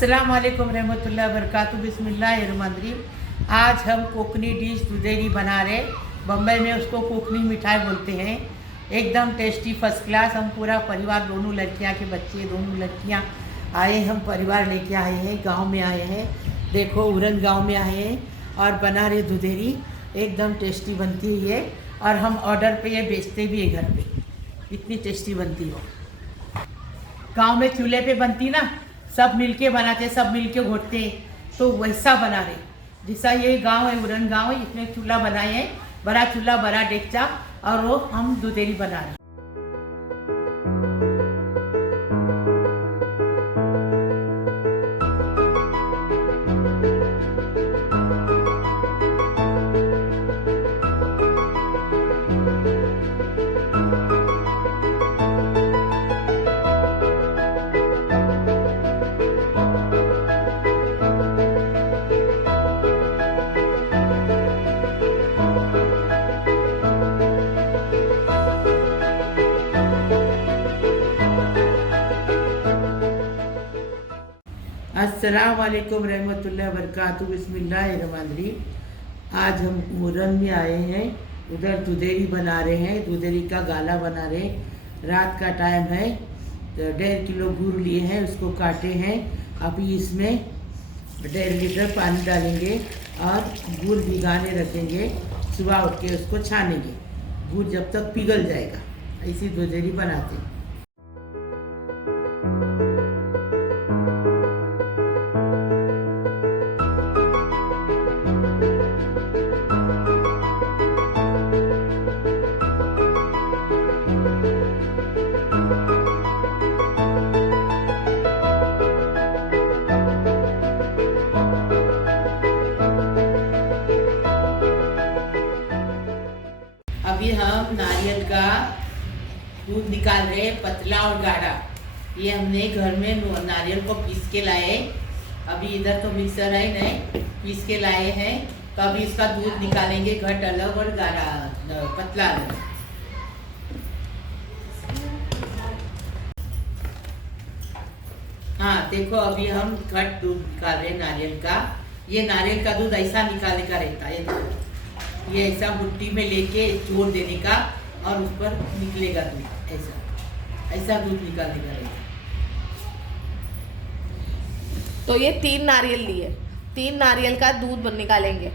अस्सलाम वालेकुम रहमतुल्लाहि व बरकातुहू। बिस्मिल्लाहिर्रहमानिर्रहीम। आज हम कोकनी डिश दूधेरी बना रहे। बम्बई में उसको कोकनी मिठाई बोलते हैं। एकदम टेस्टी फर्स्ट क्लास। हम पूरा परिवार, दोनों लड़कियां के बच्चे, दोनों लड़कियां आए, हम परिवार लेके आए हैं, गांव में आए हैं। देखो उरन गांव में आए हैं और बना रहे दूधेरी। एकदम टेस्टी बनती है ये, और हम ऑर्डर पे ये बेचते भी है घर पे। इतनी टेस्टी बनती हो। गांव में चूल्हे पे बनती ना, सब मिलके बनाते, सब मिलके घोटते, तो वैसा बना रहे। जैसा ये गांव है, उरन गांव है, इसमें चूल्हा बनाए हैं, बड़ा चूल्हा, बड़ा डेगचा, और वो हम दूधेरी बना रहे हैं। अस्सलाम वालेकुम रहमतुल्लाहि व बरकातुहू। बिस्मिल्लाहिर्रहमानिर्रहीम। आज हम उरन में आए हैं, उधर दूधेरी बना रहे हैं, दूधेरी का गाला बना रहे हैं। रात का टाइम है, तो 1.5 किलो गुड़ लिए हैं, उसको काटे हैं। अभी इसमें 1.5 लीटर पानी डालेंगे और गुड़ भिगाने रखेंगे। सुबह उठ के उसको छानेंगे, गुड़ जब तक पिघल जाएगा। ऐसी दूधेरी बनाते हैं। अभी हम नारियल का दूध निकाल रहे हैं, पतला और गाढ़ा। ये हमने घर में नारियल को पीस के लाए। अभी इधर तो मिक्सर है नहीं, पीस के लाए हैं। तो अभी इसका दूध निकालेंगे, घट अलग और गाढ़ा, पतला अलग। हाँ देखो, अभी हम घट दूध निकाल रहे हैं नारियल का। ये नारियल का दूध ऐसा निकालने का रहता है, ये ऐसा बुट्टी में लेके जोड़ देने का, और उस पर निकलेगा दूध। ऐसा दूध निकालने का रहेगा। तो ये 3 नारियल लिए, 3 नारियल का दूध निकालेंगे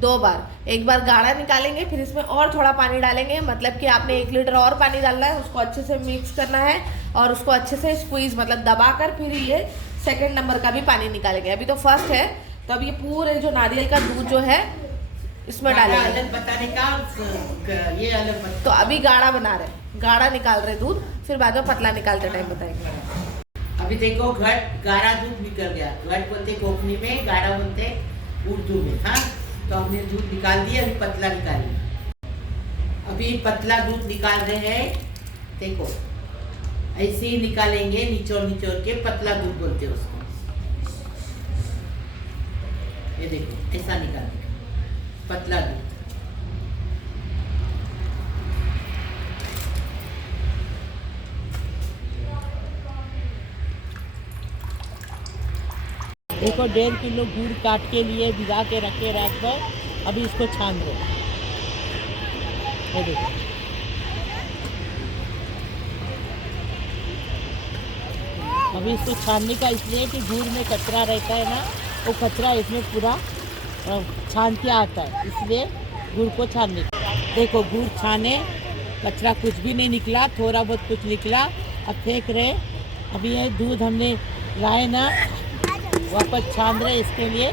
2 बार। एक बार गाढ़ा निकालेंगे, फिर इसमें और थोड़ा पानी डालेंगे। मतलब कि आपने 1 लीटर और पानी डालना है, उसको अच्छे से मिक्स करना है और उसको अच्छे से स्क्वीज मतलब दबाकर फिर ये सेकंड नंबर का भी पानी निकालेंगे। अभी तो फर्स्ट है, तो अब ये पूरे जो नारियल का दूध जो है इसमें डालेंगे। अलग बताने का, ये अलग बता। तो अभी गाढ़ा बना रहे, गाढ़ा निकाल रहे दूध, फिर बाद में पतला निकालते टाइम बताएंगे। अभी देखो, घट गाढ़ा दूध निकल गया। घट बोलते कोकनी में, गाढ़ा बोलते उर्दू में। हाँ, तो हमने दूध निकाल दिया, अभी पतला निकालेंगे। अभी पतला दूध निकाल रहे हैं। देखो ऐसे ही निकालेंगे, निचोड़ निचोड़ के पतला दूध बोलते उसको। ये देखो ऐसा निकालेंगे पतला दूध। देखो 1.5 किलो गुड़ काट के लिए भिगा के रखे रात भर। अभी इसको छान दो। ये देखो, अभी इसको छानने का इसलिए कि गुड़ में कचरा रहता है ना, वो कचरा इसमें पूरा छान के आता है, इसलिए गुड़ को छानने का। देखो गुड़ छाने, कचरा कुछ भी नहीं निकला, थोड़ा बहुत कुछ निकला। अब फेंक रहे। अभी ये दूध हमने लाए ना, वापस छान रहे इसके लिए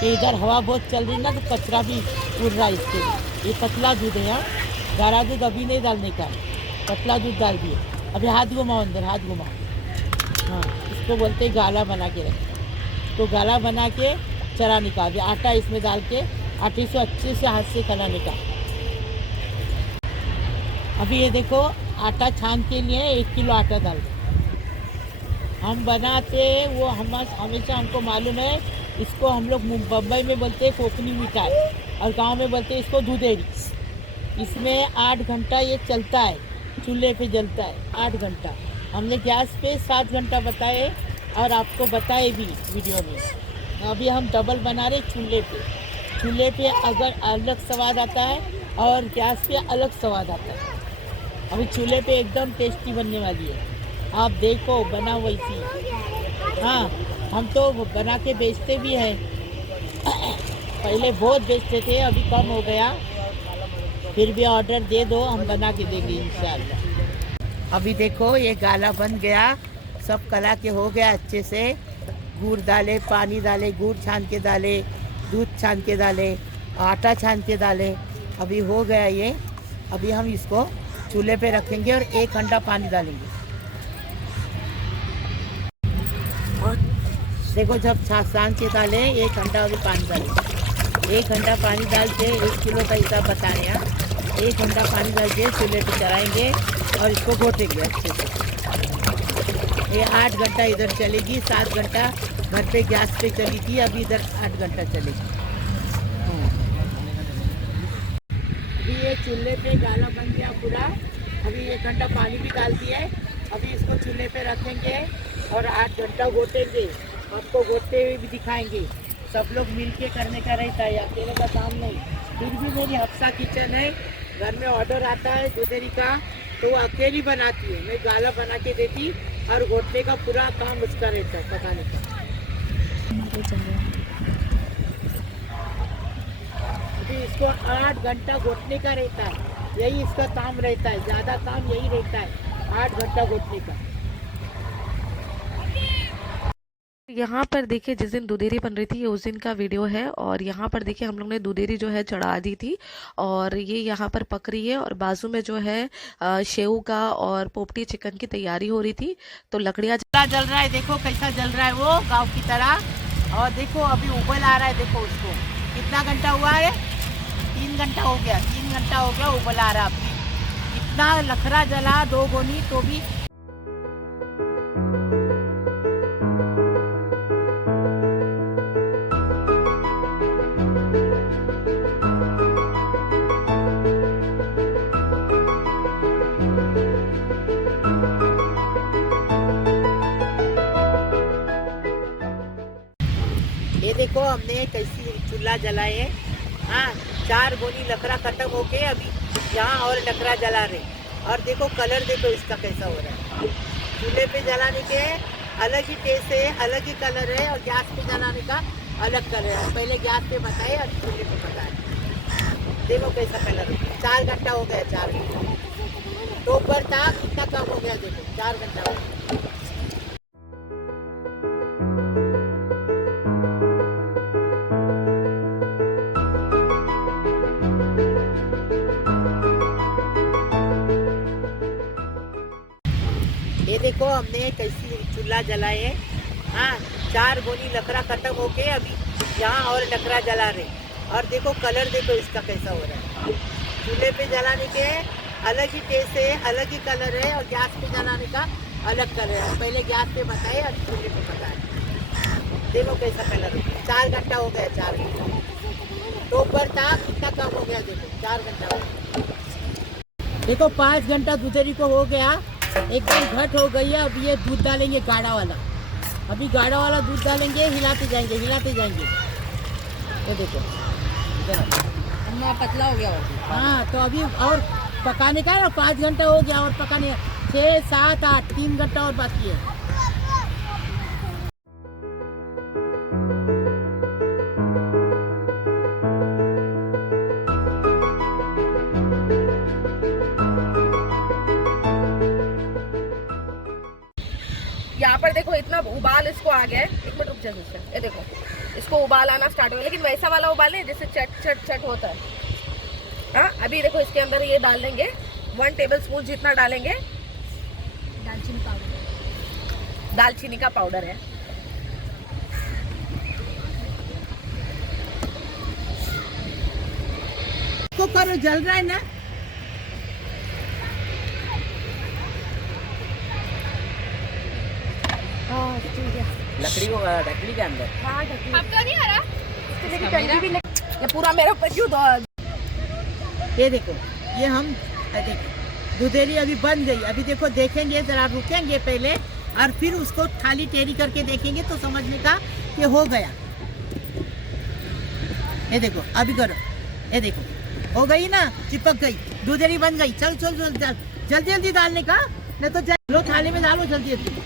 कि इधर हवा बहुत चल रही ना, तो कचरा भी उड़ रहा है इसके लिए। ये पतला दूध है। यहाँ गाढ़ा दूध अभी नहीं डालने का, पतला दूध डाल दिए। अभी हाथ घुमाओ, अंदर हाथ घुमाओ। हाँ, इसको बोलते हैं गाला बना के रखें। तो गाला बना के चरा निकाल दिया। आटा इसमें डाल के आटे से अच्छे से हाथ से खनाने का। अभी ये देखो, आटा छान के लिए 1 किलो आटा डाल दो। हम बनाते वो हमेशा हमको मालूम है। इसको हम लोग बम्बई में बोलते हैं कोकनी मिठाई, और गांव में बोलते हैं इसको दूधेरी। इसमें 8 घंटा ये चलता है, चूल्हे पे जलता है 8 घंटा। हमने गैस पे 7 घंटा बताए, और आपको बताए भी वीडियो में। अभी हम डबल बना रहे चूल्हे पे। चूल्हे पे अगर अलग स्वाद आता है और गैस पे अलग स्वाद आता है। अभी चूल्हे पे एकदम टेस्टी बनने वाली है, आप देखो बना वैसी। हाँ, हम तो बना के बेचते भी हैं। पहले बहुत बेचते थे, अभी कम हो गया। फिर भी ऑर्डर दे दो, हम बना के देंगे इंशाल्लाह। अभी देखो ये गाला बन गया, सब कला के हो गया अच्छे से। गुड़ डाले, पानी डाले, गुड़ छान के डाले, दूध छान के डाले, आटा छान के डाले। अभी हो गया ये। अभी हम इसको चूल्हे पे रखेंगे और 1 घंटा पानी डालेंगे। और देखो जब छान के डाले 1 घंटा अभी पानी डालेंगे। 1 घंटा पानी डाल के 1 किलो का हिसाब बता रहे हैं। 1 घंटा पानी डाल के चूल्हे पे चढ़ाएंगे और इसको घोटेंगे अच्छे से। ये 8 घंटा इधर चलेगी, 7 घंटा घर पे गैस पे चली थी, अभी इधर 8 घंटा चलेगी। अभी ये चूल्हे पे गाला बन गया पूरा। अभी 1 घंटा पानी भी डाल दिया है। अभी इसको चूल्हे पे रखेंगे और 8 घंटा घोटेंगे। आपको घोटते हुए भी दिखाएंगे। सब लोग मिल के करने का रहता है, अकेले का काम नहीं। फिर भी मेरी हफ्सा किचन है, घर में ऑर्डर आता है दूधेरी का तो वो अकेली बनाती है। मैं गाला बना के देती और घोटने का पूरा काम उसका रहता है, पकाने का। अभी इसको 8 घंटा घोटने का रहता है, यही इसका काम रहता है। ज़्यादा काम यही रहता है, 8 घंटा घोटने का। यहाँ पर देखिए जिस दिन दूधेरी बन रही थी ये उस दिन का वीडियो है। और यहाँ पर देखिए हम लोग ने दूधेरी जो है चढ़ा दी थी और ये यहाँ पर पक रही है। और बाजू में जो है शेव का और पोपटी चिकन की तैयारी हो रही थी। तो लकड़ियाँ जल रहा है, देखो कैसा जल रहा है वो गाँव की तरह। और देखो अभी उबल आ रहा है, देखो उसको कितना घंटा हुआ है, 3 घंटा हो गया। 3 घंटा हो गया उबल आ रहा। अभी इतना लखरा जला 2 गोनी तो भी। ये देखो हमने कैसी चूल्हा जलाए है। हाँ, 4 गोनी लकड़ा खत्म हो के अभी यहाँ और लकड़ा जला रहे। और देखो कलर देखो इसका कैसा हो रहा है। चूल्हे पे जलाने के अलग ही टेस्ट है, अलग ही कलर है, और गैस पे जलाने का अलग कलर है। पहले गैस पे बताए और चूल्हे पे बताए। देखो कैसा कलर है। 4 घंटा हो गया, 4 घंटा दोपहर तक कितना कम हो गया। देखो 4 घंटा हो गया। ये देखो हमने कैसी चूल्हा जलाए है। हाँ, 4 गोनी लकड़ा खत्म हो के अभी यहाँ और लकड़ा जला रहे। और देखो कलर देखो इसका कैसा हो रहा है। चूल्हे पे जलाने के अलग ही टेस्ट है, अलग ही कलर है, और गैस पे जलाने का अलग कलर है। पहले गैस पे बताए और चूल्हे पे बताए। देखो कैसा कलर है। 4 घंटा हो गया, 4 घंटा दोपहर तक कितना कम हो गया। देखो 4 घंटा हो गया। देखो 5 घंटा दूधेरी को हो गया, एकदम घट हो गई है। अब ये दूध डालेंगे गाढ़ा वाला। अभी गाढ़ा वाला दूध डालेंगे, हिलाते जाएंगे, हिलाते जाएंगे। ये देखो पतला हो गया होगा। हाँ, तो अभी और पकाने का है ना, 5 घंटा हो गया और पकाने 6, 7, 8 3 घंटा और बाकी है। यहाँ पर देखो इतना उबाल इसको आ गया है। 1 मिनट रुक जाए सिस्टर। ये देखो इसको उबाल आना स्टार्ट हो गया, लेकिन वैसा वाला उबाल है जैसे चट चट चट होता है। हाँ, अभी देखो इसके अंदर ये डाल देंगे 1 टेबल स्पून जितना डालेंगे दालचीनी पाउडर। दालचीनी का पाउडर है। इसको करो, जल रहा है ना। हाँ, लकड़ी को ढकली के अंदर। हाँ, अब तो नहीं आ रहा। लेकिन टंकी भी ये पूरा मेरे ऊपर क्यों दो। ये देखो, ये हम देखो दूधेरी अभी बन गई। अभी देखो देखेंगे, जरा रुकेंगे पहले और फिर उसको थाली टेढ़ी करके देखेंगे तो समझने का कि हो गया। ये देखो अभी करो, ये देखो हो गई ना, चिपक गई, दूधेरी बन गई। चल चल चल चल जल्दी जल्दी डालने का, नहीं तो लो थाली में डालो जल्दी जल्दी।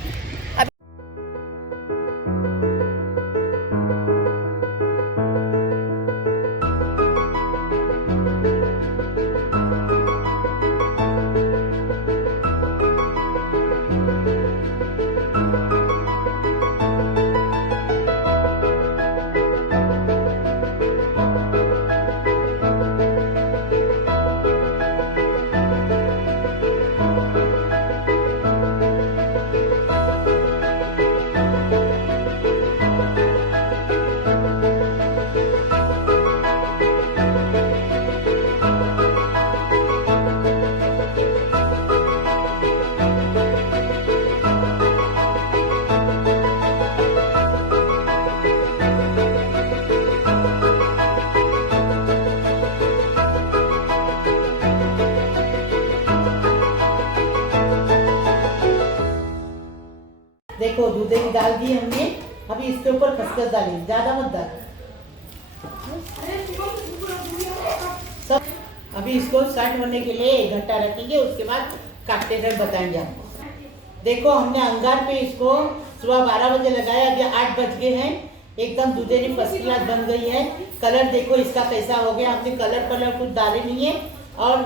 देखो दूधेरी डाल दी हमने, अभी इसके ऊपर खसखस डालेंगे, ज्यादा मत डाल सब। अभी इसको सेट होने के लिए 1 घंटा रखेंगे, उसके बाद काटते टाइम बताएंगे आपको। देखो हमने अंगार पे इसको सुबह 12 बजे लगाया, अभी 8 बज गए हैं। एकदम दूधेरी फर्स्ट क्लास बन गई है। कलर देखो इसका कैसा हो गया, हमने कलर कुछ डाले नहीं है, और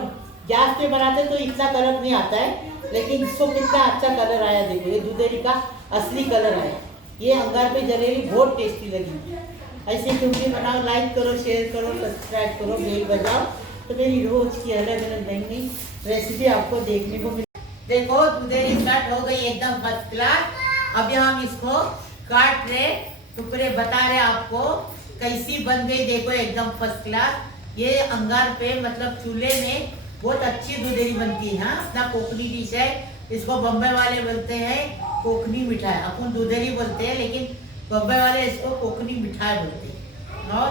गैस पे बनाते तो इतना कलर नहीं आता है, लेकिन इसको कितना अच्छा कलर आया। देखो ये दूधेरी का असली कलर आया। ये अंगार पे जलेबी बहुत टेस्टी लगी। ऐसे तुम भी बनाओ, लाइक करो, शेयर करो, सब्सक्राइब करो, बेल बजाओ, तो मेरी रोज की अलग अलग नई नई रेसिपी आपको देखने को मिले। देखो दूधेरी कट हो गई एकदम फर्स्ट क्लास। अभी हम इसको काट रहे, टुकड़े बता रहे आपको कैसी बन गई। देखो एकदम फर्स्ट क्लास। ये अंगार पे मतलब चूल्हे में बहुत अच्छी दूधेरी बनती है। हाँ, अपना कोकनी डिश है, इसको बम्बई वाले बोलते हैं कोकनी मिठाई। अपन दूधेरी बोलते हैं, लेकिन बम्बई वाले इसको कोकनी मिठाई बोलते हैं। और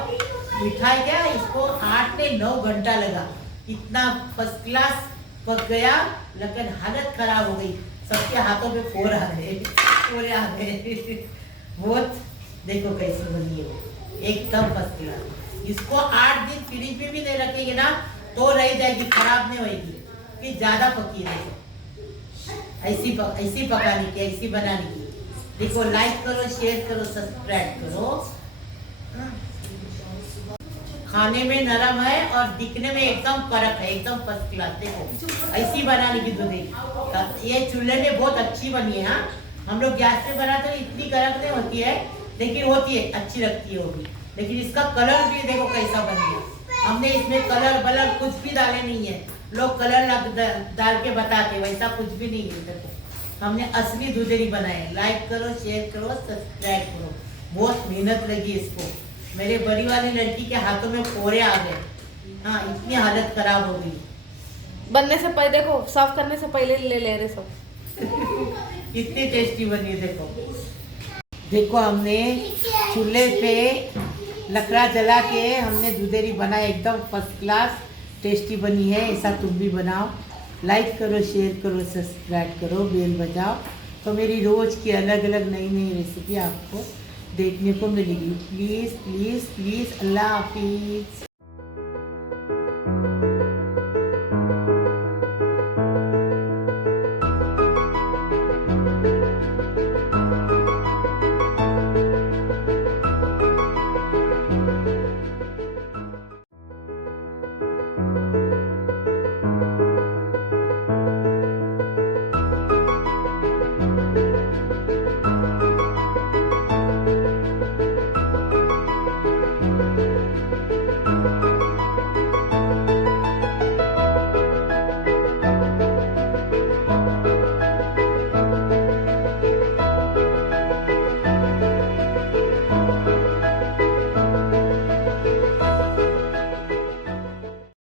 मिठाई क्या, इसको 8 से 9 घंटा लगा, इतना फर्स्ट क्लास पक गया, लेकिन हालत खराब हो गई। सबके हाथों पे फोर आ गए, फोरे आ गए बहुत। देखो कैसी बनी है वो, एकदम फर्स्ट क्लास। इसको 8 दिन फ्रिज में भी नहीं रखेंगे ना तो रह जाएगी, खराब नहीं होगी, कि ज्यादा पकी है। ऐसी पकाने की, ऐसी बनाने की। देखो लाइक करो, शेयर करो, सब्सक्राइब करो। खाने में नरम है और दिखने में एकदम फर्क है, एकदम फर्स्ट क्लास। देखो ऐसी बनाने की दूधेरी ये चूल्हे में बहुत अच्छी बनी है। हाँ, हम लोग गैस पे बनाते हैं, इतनी कड़क नहीं होती है, लेकिन होती है, अच्छी लगती है वो भी। लेकिन इसका कलर भी देखो कैसा बन गया। हमने इसमें कलर कुछ भी डाले नहीं है। लोग कलर डाल के बताते, वैसा कुछ भी नहीं है। देखो हमने असली दूधेरी बनाए। लाइक करो, शेयर करो, सब्सक्राइब करो। बहुत मेहनत लगी इसको। मेरे बड़ी वाली लड़की के हाथों में फोड़े आ गए। हाँ, इतनी हालत खराब हो गई। बनने से पहले देखो, सर्व करने से पहले ले रहे सब। कितनी टेस्टी बनी है। देखो हमने चूल्हे पे लकड़ा जला के हमने दूधेरी बनाई, एकदम फर्स्ट क्लास टेस्टी बनी है। ऐसा तुम भी बनाओ। लाइक करो, शेयर करो, सब्सक्राइब करो, बेल बजाओ, तो मेरी रोज़ की अलग अलग नई नई रेसिपी आपको देखने को मिलेगी। Please please please. अल्लाह हाफिज़।